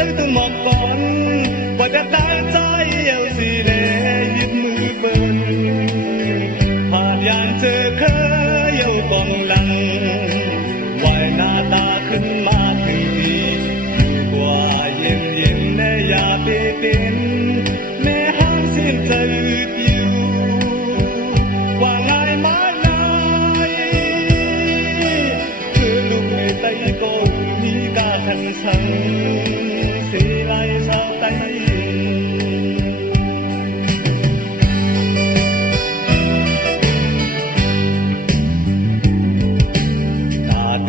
tới từ một con và đã tan trái yêu gì để hít mưa bơnผ่านยานเจอเคยyêu còn lặngว่ายหน้าตาขึ้นมาถึงทีอยู่กว่าเย็นเย็นแน่อย่าไปเป็นแม่ห้างสิ้นใจอยู่ว่าง่ายมาง่ายคือลูกในใจก็มีกาขันสังสีลายสาวไต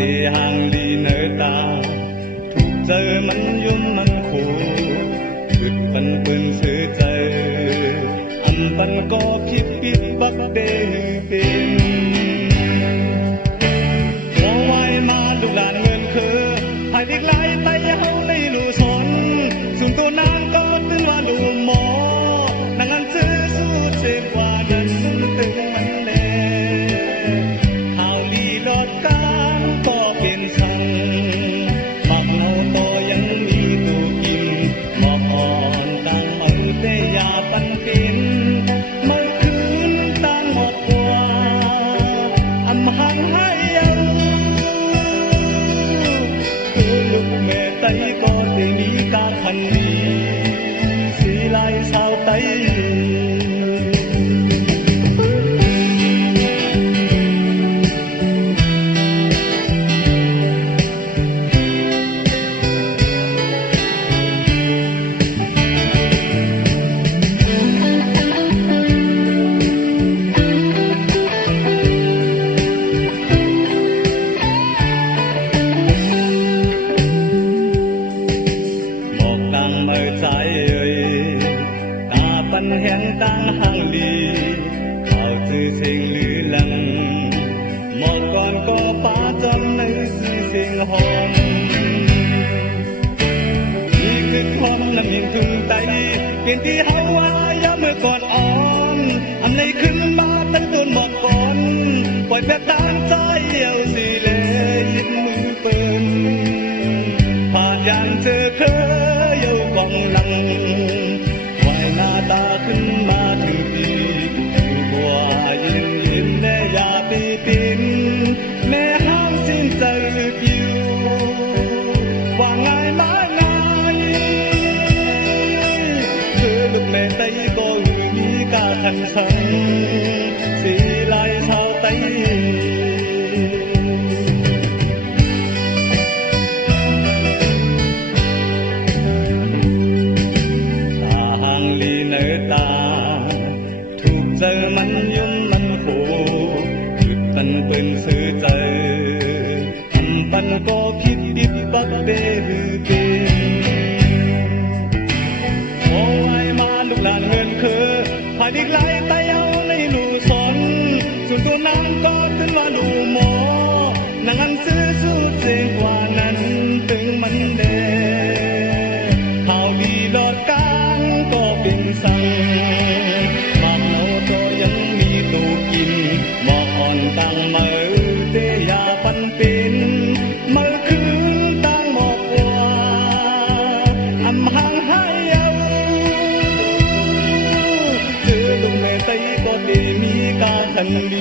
ที่ห่างลีเนอตาถูกเจอมันยุ่มมันขู่อึดปันปืนซื้อใจอันปันก็คิดปิดบักเดเป็นขอไว้มาลูกหลานเงินคือให้เด็กหลายไตเฮาในลูสนส่วนตัวนางก็ตื่นว่าลูหมอนางอันซื้อสู้เจ็บว่านั้นตึงมันแลข่าวลีลอดกาก็เป็นสังมักเมาต่อยังมีตัวกินมอกอ่อนต่างเอาแต่ยาปันเป็นเมื่อคืนต่างหมอกกว่าอำหังให้เอาคือลูกแม่ไตก็ได้มีการพันดีสีลายสาวไตแห่งต่างห่างลีข่าวชื่อเสียงลือลังหมอกก่อนก็ป้าจำในชื่อเสียงหอมนี่คือความน้ำยิ่งทุ่งไตเปลี่ยนที่เฮาว่าอย่าเมื่อก่อนอ่อนอันไหนขึ้นมาตั้งต้นหมอกก่อนปล่อยแบบตามใจเอาสิเลยยิบมือเปินผ่านยานเจอเคยเอากองหลังหน้าตาขึ้นมาถึงทีอยู่กว่าเย็นเย็นแน่อย่าไปเป็นแม่ห้ามสิ้นใจอยู่ว่าง่ายมาง่ายเธอลูกแม่ไตก็มีกาขันสังสีลายสาวไตเจอมันยุ่มมันขู่หยุดปันปืนซื้อใจอันปันก็คิดดิบบักเดหือเป็นขอไว้มาลูกหลานเงินคือหาดิกไหลไตเอาในลูสนส่วนตัวนางก็ตื่นว่าลูหมอนางอันซื้อสู้เจ๋งกว่านั้นตึงมันแดข่าวดีลอดกลางก็เป็นสังต่างเมื่อเตยาปันเป็นเมื่อคืนต่างหมอกว่าอำหังให้เอาเจอลูกแม่ไตก็ได้มีกาขันดี